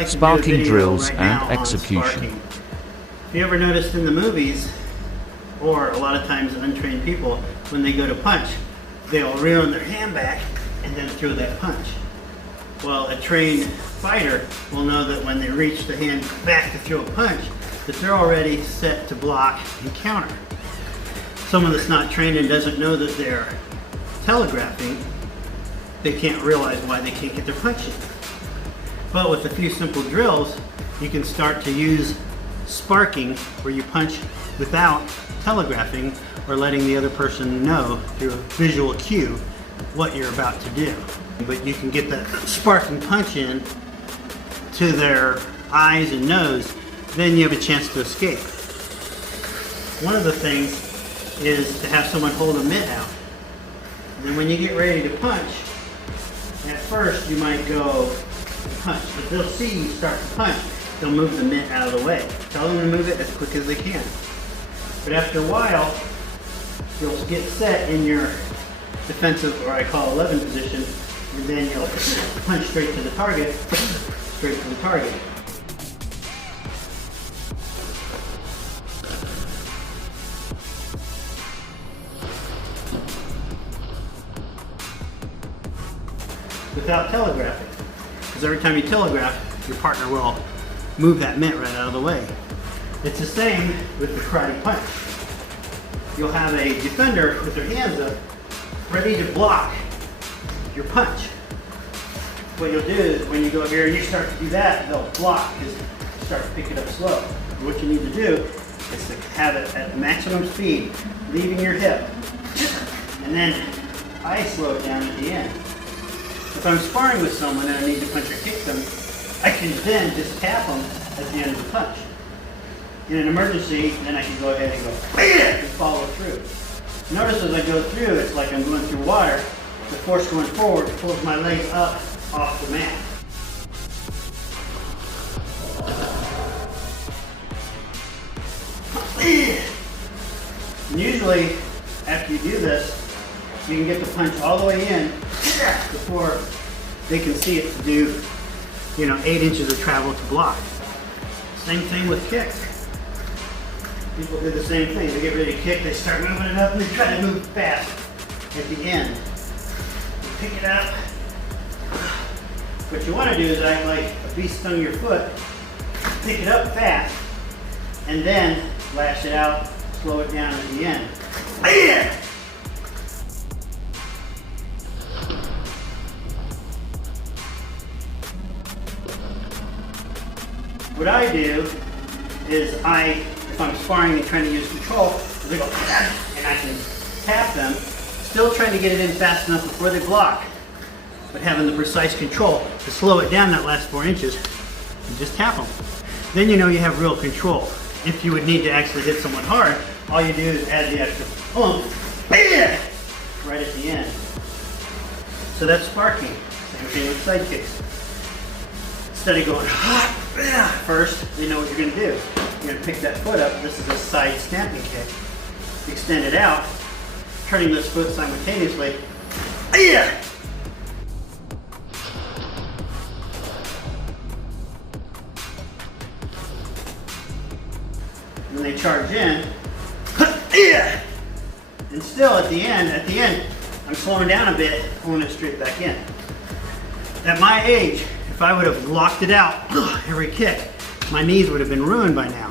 like to do a Sparking video drills right and now on execution. sparking. Have you ever noticed in the movies, or a lot of times untrained people, when they go to punch, they'll reel their hand back and then throw that punch. Well, a trained fighter will know that when they reach the hand back to throw a punch, that they're already set to block and counter. Someone that's not trained and doesn't know that they're telegraphing, they can't realize why they can't get their punch in. But with a few simple drills, you can start to use sparking, where you punch without telegraphing or letting the other person know through a visual cue what you're about to do. But you can get that sparking punch in to their eyes and nose, then you have a chance to escape. One of the things is to have someone hold a mitt out. And then when you get ready to punch, at first you might go punch, but they'll see you start to punch. They'll move the mitt out of the way. Tell them to move it as quick as they can. But after a while, you'll get set in your defensive, or I call 11 position, and then you'll punch straight to the target, straight to the target. Without telegraphing. Because every time you telegraph, your partner will move that mitt right out of the way. It's the same with the karate punch. You'll have a defender with their hands up, ready to block your punch. What you'll do is when you go here and you start to do that, they'll block because you start to pick it up slow. And what you need to do is to have it at maximum speed, leaving your hip, and then I slow it down at the end. If I'm sparring with someone and I need to punch or kick them, I can then just tap them at the end of the punch. In an emergency, then I can go ahead and go and follow through. Notice as I go through, it's like I'm going through water. The force going forward pulls my leg up off the mat. And usually, after you do this, you can get the punch all the way in before they can see it to do, 8 inches of travel to block. Same thing with kicks. People do the same thing. They get ready to kick, they start moving it up, and they try to move fast at the end. You pick it up. What you want to do is act like a bee stung your foot, pick it up fast, and then lash it out, slow it down at the end. What I do is if I'm sparring and trying to use control, I go, and I can tap them, still trying to get it in fast enough before they block, but having the precise control to slow it down that last 4 inches, and just tap them. Then you know you have real control. If you would need to actually hit someone hard, all you do is add the extra right at the end. So that's sparking. Same thing with side kicks. Instead of going first, you know what you're going to do. You're going to pick that foot up. This is a side stamping kick. Extend it out, turning this foot simultaneously. And then they charge in. And still at the end, I'm slowing down a bit, pulling it straight back in. At my age, if I would have locked it out every kick, my knees would have been ruined by now.